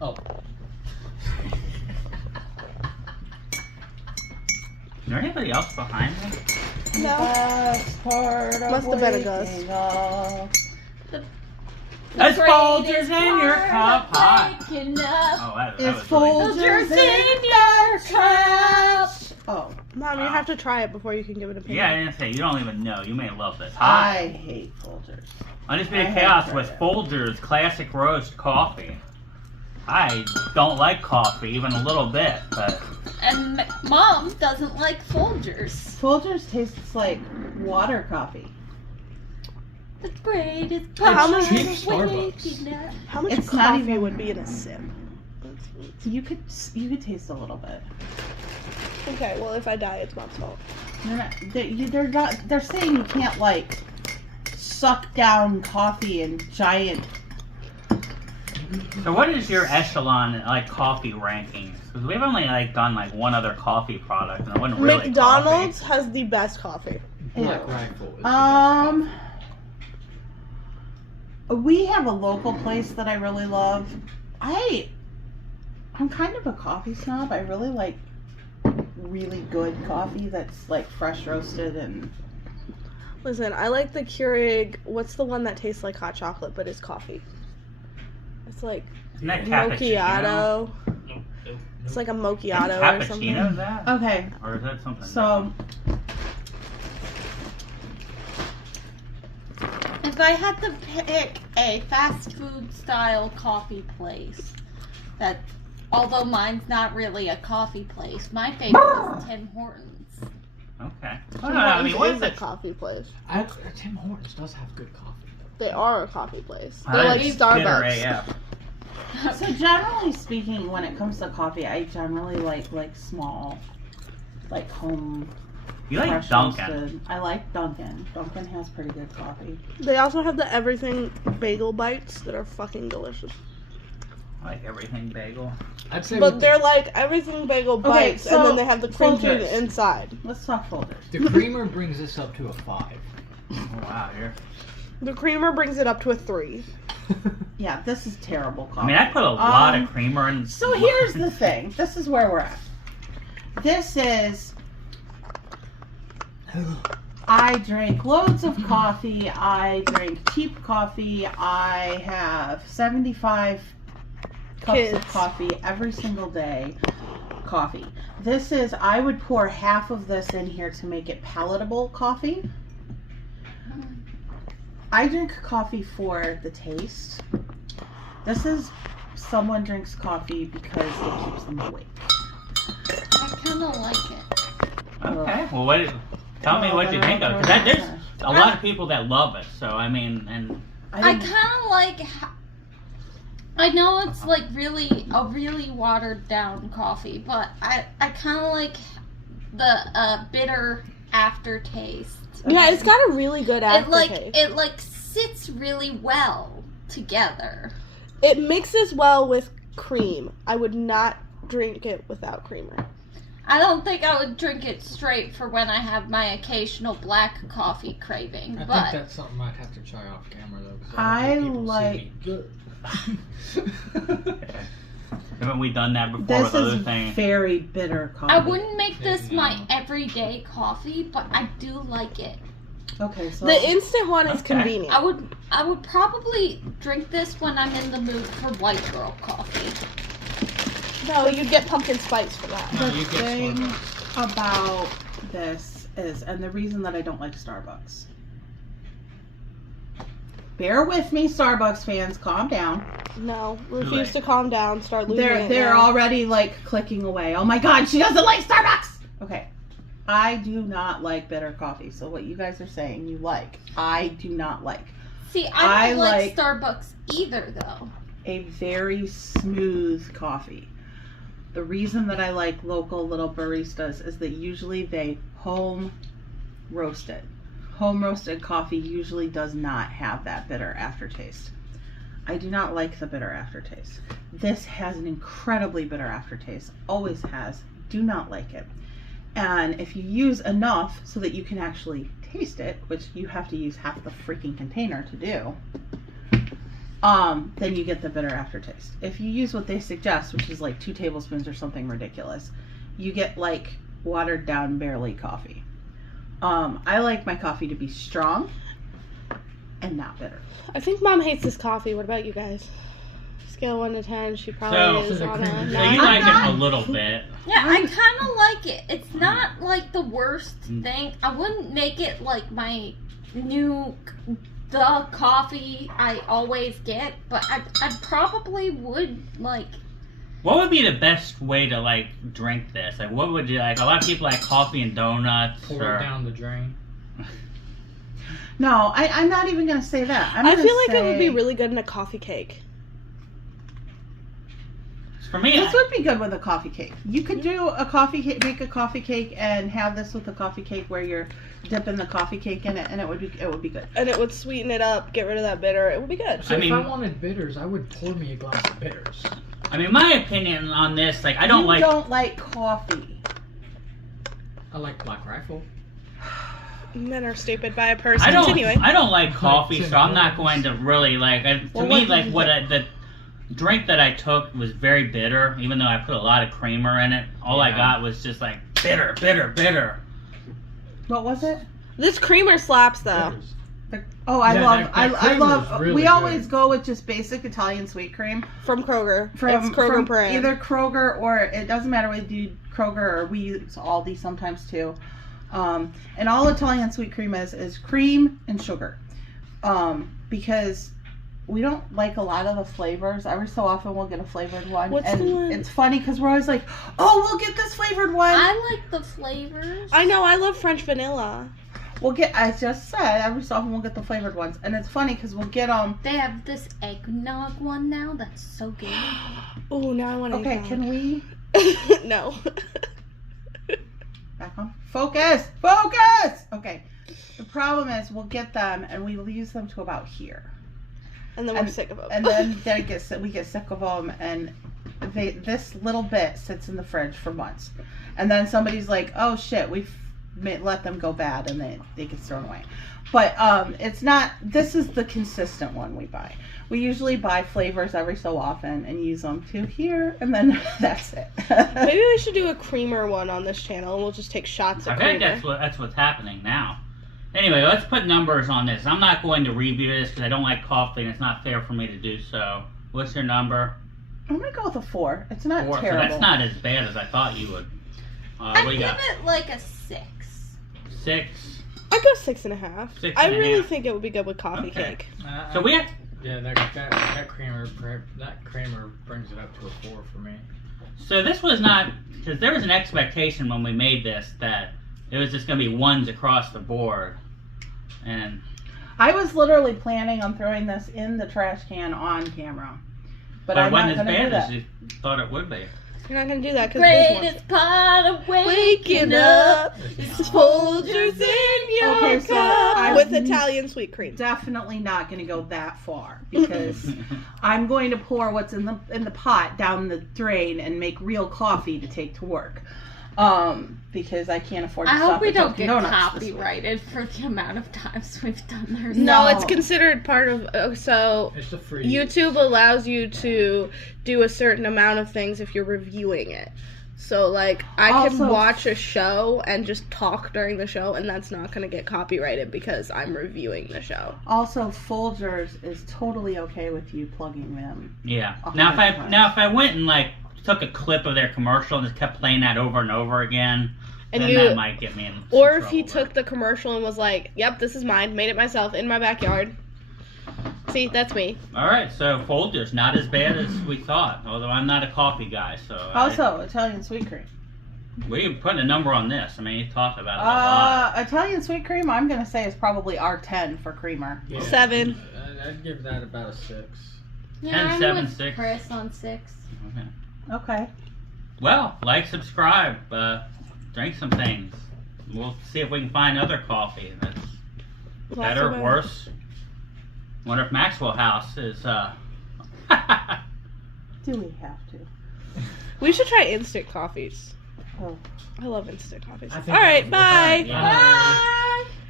Oh. Is there anybody else behind me? No. Best part of Must have been a ghost. waking up. There's Folgers in your cup hot. Up. Oh, that It's was really Folgers in your cup. Oh, Mom, you have to try it before you can give it an opinion. Yeah, I didn't say, you don't even know. You may love this. I hate Folgers. Undisputed I Chaos have with tried it. Folgers Classic Roast Coffee. I don't like coffee, even a little bit, but... And Mom doesn't like Folgers. Folgers tastes like water coffee. The greatest How part much- of Cheap Starbucks. waking up. How much It's not coffee even- would be in a sip? You could taste a little bit. Okay, well, if I die, it's Mom's fault. They're saying you can't like suck down coffee in giant. So what is your echelon, like, coffee rankings? Because we've only, like, done, like, one other coffee product, and it wasn't really McDonald's has the best coffee. Black Ew. Rifle is the best We have a local place that I really love. I'm kind of a coffee snob. I really like really good coffee that's like fresh roasted and. Listen, I like the Keurig. What's the one that tastes like hot chocolate but is coffee? It's like Isn't that cappuccino? macchiato. Nope. It's like a Isn't macchiato or cappuccino something. that? Okay, Or is that something so If I had to pick a fast food style coffee place, that although mine's not really a coffee place, my favorite is Tim Hortons. different? Okay. Tim Well, I mean, Hortons what's is a the... coffee place. Tim Hortons does have good coffee. They are a coffee place. I They're like bitter Starbucks. AF. so generally speaking, when it comes to coffee, I generally like small, like home. You like fresh Dunkin'. roasted. I like Dunkin'. Dunkin' has pretty good coffee. They also have the everything bagel bites that are fucking delicious. I like everything bagel. I'd say But with they're like everything bagel Okay, bites, so and then they have the cream cheese Folgers. inside. Let's talk Folgers. the creamer brings this up to a 5. Oh, wow, you're... The creamer brings it up to a 3. Yeah, this is terrible coffee. I mean, I put a lot of creamer in... So here's the thing. This is where we're at. This is. I drink loads of coffee. I drink cheap coffee. I have 75 cups Kids. of coffee every single day. Coffee. This is, I would pour half of this in here to make it palatable coffee. I drink coffee for the taste. This is, someone drinks coffee because it keeps them awake. I kind of like it. Okay, well, tell me what you think of it. Because there's a lot of people that love it, so, I mean, and... I kind of like. I know it's like a really watered down coffee, but I kind of like the bitter aftertaste. Yeah, it's got a really good aftertaste. It like sits really well together. It mixes well with cream. I would not drink it without creamer. I don't think I would drink it straight for when I have my occasional black coffee craving, I but think that's something I'd have to try off camera though. 'Cause I don't think people like- see me. Haven't we done that before This with other is things? very bitter coffee. I wouldn't make this Maybe my not. everyday coffee, but I do like it. Okay, so The instant one is Okay. convenient. I would probably drink this when I'm in the mood for white girl coffee. No, you'd get pumpkin spice for that. No, the you get thing Starbucks. about this is, and the reason that I don't like Starbucks. Bear with me, Starbucks fans. Calm down. No, late. refuse to calm down. Start losing it They're now. already like clicking away. Oh my God, she doesn't like Starbucks. Okay, I do not like bitter coffee. So what you guys are saying you like, I do not like. See, I don't like like- Starbucks either, though. A very smooth coffee. The reason that I like local little baristas is that usually they home roast it. Home roasted coffee usually does not have that bitter aftertaste. I do not like the bitter aftertaste. This has an incredibly bitter aftertaste. Always has. Do not like it. And if you use enough so that you can actually taste it, which you have to use half the freaking container to do, then you get the bitter aftertaste. If you use what they suggest, which is like 2 tablespoons or something ridiculous, you get like watered down barely coffee. I like my coffee to be strong and not bitter. I think Mom hates this coffee. What about you guys? Scale 1 to 10, she probably is on a So you 9. like it a little bit. Yeah, I kind of like it. It's not like the worst thing. I wouldn't make it like my the coffee I always get, but I probably would like. What would be the best way to like drink this? Like, what would you like? A lot of people like coffee and donuts. Pour it down the drain. No, I'm not even going to say that. I feel like it would be really good in a coffee cake. For me, This would be good with a coffee cake. You could do a coffee cake, make a coffee cake, and have this with a coffee cake where you're dipping the coffee cake in it, and it would be good. And it would sweeten it up, get rid of that bitter. It would be good. So I mean- if I wanted bitters, I would pour me a glass of bitters. I mean, my opinion on this, like, I You don't like. don't like coffee. I like Black Rifle. Men are stupid by a person. I don't. Continuing. I don't like coffee, so I'm not going to really like. To Well, me, what like did you the drink that I took was very bitter, even though I put a lot of creamer in it. All I Yeah. got was just like bitter, bitter, bitter. What was it? This creamer slaps though. Bitters. Oh, I Yeah, love, that I creamer love. is really we good. always go with just basic Italian sweet cream From Kroger. from It's Kroger brand. either Kroger or it doesn't matter. We do Kroger or we use Aldi sometimes too. And all Italian sweet cream is cream and sugar, because we don't like a lot of the flavors. Every so often we'll get a flavored one. What's and the one? it's funny because we're always like, oh, we'll get this flavored one. I like the flavors. I know, I love French vanilla. I just said, every so often we'll get the flavored ones. And it's funny because we'll get them. They have this eggnog one now that's so good. Oh, now I want to Okay, can we No. back on? Focus! Focus! Okay. The problem is we'll get them and we'll use them to about here. And then we're sick of them. And then we get sick of them, and this little bit sits in the fridge for months. And then somebody's like, oh shit, we've let them go bad, and they get thrown away. But it's not, this is the consistent one we buy. We usually buy flavors every so often and use them to here, and then that's it. Maybe we should do a creamer one on this channel, and we'll just take shots of I think creamer. that's what's happening now. Anyway, let's put numbers on this. I'm not going to review this because I don't like coffee, and it's not fair for me to do so. What's your number? I'm gonna go with a 4. It's not 4. So terrible. that's not as bad as I thought you would. What I'd do you give got? it like a 6. 6. I'd go 6.5. 6.5. I really think it would be good with coffee Okay. cake. So we have. Yeah, that creamer brings it up to a 4 for me. So this was not, because there was an expectation when we made this that it was just going to be ones across the board, and I was literally planning on throwing this in the trash can on camera. But it I'm not wasn't as gonna do bad that. as you thought it would be. You're not going to do that because Greatest part of waking up is Folgers in your Okay, so cup I'm- with Italian sweet cream. Definitely not going to go that far because I'm going to pour what's in the pot down the drain and make real coffee to take to work. Because I can't afford to I stop hope we at don't Dunkin' get Donuts this week. copyrighted for the amount of times we've done their No, No. it's considered part of. So It's a free. YouTube allows you to do a certain amount of things if you're reviewing it. So, like, I can Also- watch a show and just talk during the show, and that's not going to get copyrighted because I'm reviewing the show. Also, Folgers is totally okay with you plugging them. Yeah. 100%. Now if I went and like took a clip of their commercial and just kept playing that over and over again, And then you- that might get me in. Or some if he trouble, took the commercial and was like, yep, this is mine, made it myself in my backyard. See, that's me. but- All right, so Folgers not as bad as we thought. Although I'm not a coffee guy, so Also, Italian sweet cream. we can put a number on this. I mean, you talked about it a lot. Italian sweet cream, I'm going to say is probably R10 for creamer. Yeah. 7. I'd give that about a 6. Yeah, 10, I'm 7, with 6. Chris on 6. Okay. Okay. Well, like, subscribe, drink some things. We'll see if we can find other coffee that's better, worse. Wonder if Maxwell House is. Do we have to? We should try instant coffees. Oh. I love instant coffees. I think All right, that was bye. fine. Bye.